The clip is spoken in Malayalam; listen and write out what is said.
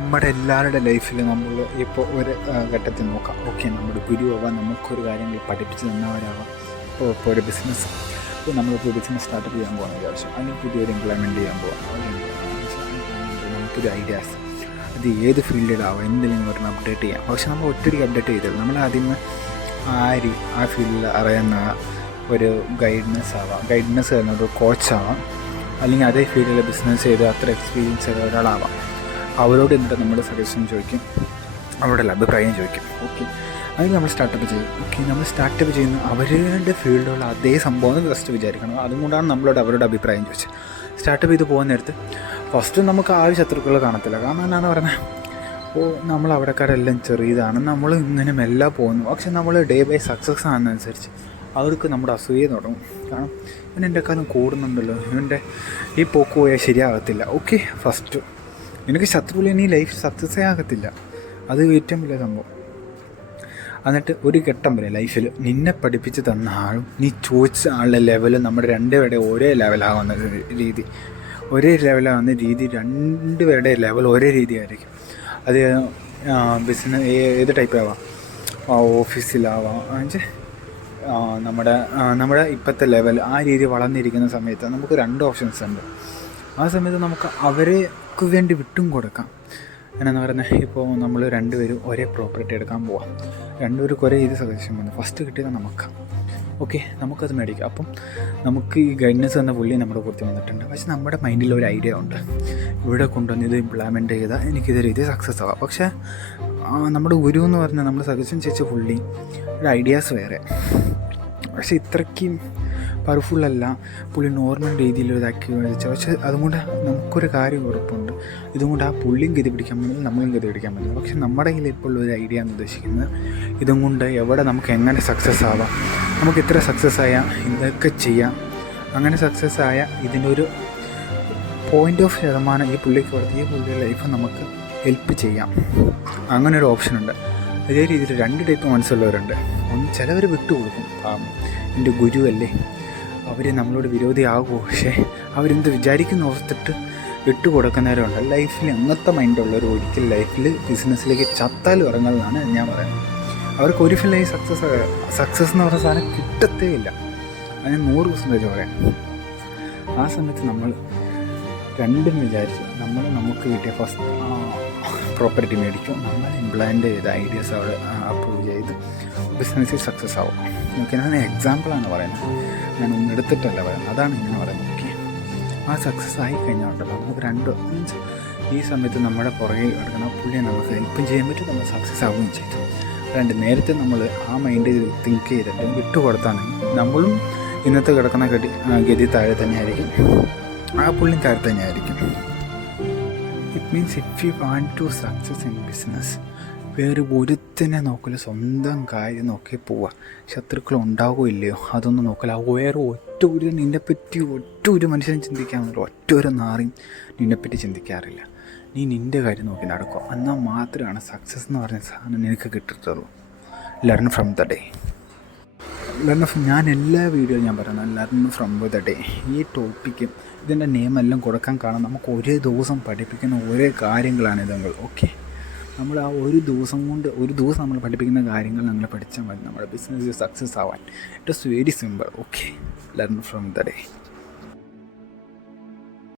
നമ്മുടെ എല്ലാവരുടെ ലൈഫിൽ നമ്മൾ ഇപ്പോൾ ഒരു ഘട്ടത്തിൽ നോക്കാം. ഓക്കെ, നമ്മുടെ ഗുരുവാവാൻ നമുക്കൊരു കാര്യങ്ങൾ പഠിപ്പിച്ച് തന്നവരാവാം. ഇപ്പോൾ ഒരു ബിസിനസ്, ഇപ്പോൾ നമ്മളിപ്പോൾ ബിസിനസ് സ്റ്റാർട്ടപ്പ് ചെയ്യാൻ പോകണം വിചാരിച്ചു, അല്ലെങ്കിൽ പുതിയൊരു ഇംപ്ലിമെൻറ്റ് ചെയ്യാൻ പോകണം, നമുക്കൊരു ഐഡിയാസ്, അത് ഏത് ഫീൽഡിലാവാം, എന്തെങ്കിലും പറഞ്ഞാൽ അപ്ഡേറ്റ് ചെയ്യാം. പക്ഷെ നമ്മൾ ഒറ്റയ്ക്ക് അപ്ഡേറ്റ് ചെയ്തത് നമ്മൾ ആദ്യമേ ആ ഫീൽഡിൽ അറിയുന്ന ഒരു ഗൈഡൻസ് തരുന്ന ഒരു കോച്ചാവാം, അല്ലെങ്കിൽ അതേ ഫീൽഡിൽ ബിസിനസ് ചെയ്ത് അത്ര എക്സ്പീരിയൻസ് ചെയ്ത ഒരാളാവാം. അവരോട് എന്നിട്ട് നമ്മൾ സജഷൻ ചോദിക്കും, അവരുടെ അഭിപ്രായം ചോദിക്കും. ഓക്കെ, അതിന് നമ്മൾ സ്റ്റാർട്ടപ്പ് ചെയ്യും. ഓക്കെ, നമ്മൾ സ്റ്റാർട്ടപ്പ് ചെയ്യുന്ന അവരുടെ ഫീൽഡുള്ള അതേ സംഭവം ഫസ്റ്റ് വിചാരിക്കണം. അതുകൊണ്ടാണ് നമ്മളോട് അവരുടെ അഭിപ്രായം ചോദിച്ചത്. സ്റ്റാർട്ടപ്പ് ചെയ്ത് പോകുന്ന നേരത്ത് ഫസ്റ്റ് നമുക്ക് ആ ശത്രുക്കൾ കാണത്തില്ല. കാരണം എന്താണെന്ന് പറഞ്ഞാൽ, നമ്മൾ അവിടെക്കാരെല്ലാം ചെറിയതാണ്, നമ്മൾ ഇങ്ങനെ മെല്ലെ പോകുന്നു. പക്ഷെ നമ്മൾ ഡേ ബൈ സക്സസ് ആകുന്നതനുസരിച്ച് അവർക്ക് നമ്മുടെ അസൂയ തുടങ്ങും. കാരണം ഇവൻ എൻ്റെക്കാലം കൂടുന്നുണ്ടല്ലോ, ഇവൻ്റെ ഈ പോക്ക് പോയാൽ ശരിയാകത്തില്ല. ഓക്കെ, ഫസ്റ്റ് നിനക്ക് ശത്രുവിൽ നീ ലൈഫ് സക്സസ്സേ ആകത്തില്ല. അത് ഏറ്റവും വലിയ സംഭവം. എന്നിട്ട് ഒരു ഘട്ടം വരെ ലൈഫിൽ നിന്നെ പഠിപ്പിച്ച് തന്ന ആളും നീ ചോദിച്ച ആളുടെ ലെവലും നമ്മുടെ രണ്ടുപേരുടെ ഒരേ ലെവലാകുന്ന രീതി, രണ്ടുപേരുടെ ലെവൽ ഒരേ രീതിയായിരിക്കും. അത് ബിസിനസ് ഏത് ടൈപ്പ് ആവാം, ഓഫീസിലാവാം, നമ്മുടെ ഇപ്പോഴത്തെ ലെവൽ ആ രീതി വളർന്നിരിക്കുന്ന സമയത്ത് നമുക്ക് രണ്ട് ഓപ്ഷൻസ് ഉണ്ട്. ആ സമയത്ത് നമുക്ക് അവർക്ക് വേണ്ടി വിട്ടും കൊടുക്കാം. എന്നാന്ന് പറഞ്ഞാൽ, ഇപ്പോൾ നമ്മൾ രണ്ടുപേരും ഒരേ പ്രോപ്പർട്ടി എടുക്കാൻ പോവാം, രണ്ടുപേർക്ക് ഒരേ ഇത് സജഷൻ വന്നു, ഫസ്റ്റ് കിട്ടിയത് നമുക്ക്. ഓക്കെ, നമുക്കത് മേടിക്കാം. അപ്പം നമുക്ക് ഈ ഗൈഡൻസ് എന്ന പുള്ളി നമ്മുടെ കൂട്ടത്തിൽ വന്നിട്ടുണ്ട്. പക്ഷെ നമ്മുടെ മൈൻഡിൽ ഒരു ഐഡിയ ഉണ്ട്, ഇവിടെ കൊണ്ടുവന്ന് ഇത് ഇംപ്ലിമെൻറ്റ് ചെയ്താൽ എനിക്കിത് രീതി സക്സസ് ആവാം. പക്ഷേ നമ്മുടെ ഗുരു എന്ന് പറഞ്ഞാൽ നമ്മൾ സജഷൻ ചെയ്ച്ച പുള്ളി ഒരു ഐഡിയാസ് വേറെ, പക്ഷേ ഇത്രയ്ക്കും പവർഫുള്ളല്ല. പുള്ളി നോർമൽ രീതിയിൽ ഇതാക്കി വെച്ചാൽ. പക്ഷേ അതുകൊണ്ട് നമുക്കൊരു കാര്യം ഉറപ്പുണ്ട്, ഇതുകൊണ്ട് ആ പുള്ളിയും ഗതി പിടിക്കാൻ പറ്റില്ല, നമ്മളും ഗതി പിടിക്കാൻ പറ്റില്ല. പക്ഷെ നമ്മുടെ കയ്യിൽ ഇപ്പോൾ ഒരു ഐഡിയ എന്ന് ഉദ്ദേശിക്കുന്നത്, ഇതും കൊണ്ട് എവിടെ നമുക്ക് എങ്ങനെ സക്സസ് ആവാം, നമുക്ക് ഇത്ര സക്സസ് ആയാൽ ഇതൊക്കെ ചെയ്യാം. അങ്ങനെ സക്സസ് ആയ ഇതിനൊരു പോയിൻ്റ് ഓഫ് ശതമാനം ഈ പുള്ളിക്ക് കൊടുത്ത് ഈ പുള്ളിയുടെ ലൈഫ് നമുക്ക് ഹെൽപ്പ് ചെയ്യാം. അങ്ങനെ ഒരു ഓപ്ഷനുണ്ട്. അതേ രീതിയിൽ രണ്ട് ടൈപ്പ് മനസ്സുള്ളവരുണ്ട്. ചിലവർ വിട്ടുകൊടുക്കും, എൻ്റെ ഗുരു അല്ലേ, അവർ നമ്മളോട് വിരോധിയാകുമോ, പക്ഷേ അവരെന്ത് വിചാരിക്കുന്നു ഓർത്തിട്ട് വിട്ടുകൊടുക്കുന്നവരുണ്ട്. ലൈഫിൽ അങ്ങനത്തെ മൈൻഡുള്ളവർ ഒരിക്കൽ ലൈഫിൽ ബിസിനസ്സിലേക്ക് ചത്താലും ഇറങ്ങുന്നതാണ് ഞാൻ പറയുന്നത്. അവർക്ക് ഒരു ഫീലായി സക്സസ് എന്ന് പറഞ്ഞ സാധനം കിട്ടത്തേ ഇല്ല. അതിന് 100% പറയാം. ആ സമയത്ത് നമ്മൾ രണ്ടും വിചാരിച്ച് നമുക്ക് കിട്ടിയ ഫസ്റ്റ് പ്രോപ്പർട്ടി മേടിക്കും, നമ്മൾ ഇംപ്ലിമെൻ്റ് ചെയ്ത ഐഡിയാസ് അവിടെ അപ്രൂവ് ചെയ്ത് ബിസിനസ്സിൽ സക്സസ് ആവും. ഓക്കെ, ഞാൻ എക്സാമ്പിളാണ് പറയുന്നത്, ഞാൻ ഒന്നും എടുത്തിട്ടല്ല പറയുന്നത്, അതാണ് ഇങ്ങനെ പറയുന്നത്. ഓക്കെ, ആ സക്സസ് ആയി കഴിഞ്ഞാൽ നമുക്ക് ഈ സമയത്ത് നമ്മുടെ പുറകെ കിടക്കുന്ന പുള്ളിയെ നമുക്ക് ഹെൽപ്പും ചെയ്യാൻ പറ്റും, നമ്മൾ സക്സസ് ആവുകയും ചെയ്തു. നേരത്തെ നമ്മൾ ആ മൈൻഡ് തിങ്ക് ചെയ്തിട്ട് വിട്ടുകൊടുത്താണെങ്കിൽ നമ്മളും ഇന്നത്തെ കിടക്കുന്ന ഗതി താഴെ തന്നെയായിരിക്കും, ആ പുള്ളിയും താഴെ തന്നെയായിരിക്കും. It means if you want to success in business, വേറെ ഒരുത്തനെ നോക്കില്ല, സ്വന്തം കാര്യം നോക്കി പോവുക. ശത്രുക്കൾ ഉണ്ടാവുകയോ ഇല്ലയോ അതൊന്നും നോക്കില്ല. വേറെ നിന്നെപ്പറ്റി ഒരു മനുഷ്യനും ചിന്തിക്കാറില്ല, ഒരു നാറിയും നിന്നെപ്പറ്റി ചിന്തിക്കാറില്ല. നീ നിൻ്റെ കാര്യം നോക്കി നടക്കുക, എന്നാൽ മാത്രമാണ് സക്സസ് എന്ന് പറഞ്ഞ സാധനം നിനക്ക് കിട്ടത്തുള്ളൂ. Learn from the day. ഞാൻ എല്ലാ വീഡിയോയും ഞാൻ പറയുന്നത് ലേൺ ഫ്രം ദ ഡേ. ഈ ടോപ്പിക്ക് ഇതിൻ്റെ നെയിമെല്ലാം കൊടുക്കാൻ കാണാം. നമുക്ക് ഒരേ ദിവസം പഠിപ്പിക്കുന്ന ഒരേ കാര്യങ്ങളാണ് ഇതെങ്കിൽ. ഓക്കെ, നമ്മൾ ആ ഒരു ദിവസം നമ്മൾ പഠിപ്പിക്കുന്ന കാര്യങ്ങൾ നമ്മൾ പഠിച്ചാൽ മതി നമ്മുടെ ബിസിനസ് സക്സസ് ആവാൻ. It is very simple. Okay, learn from the day.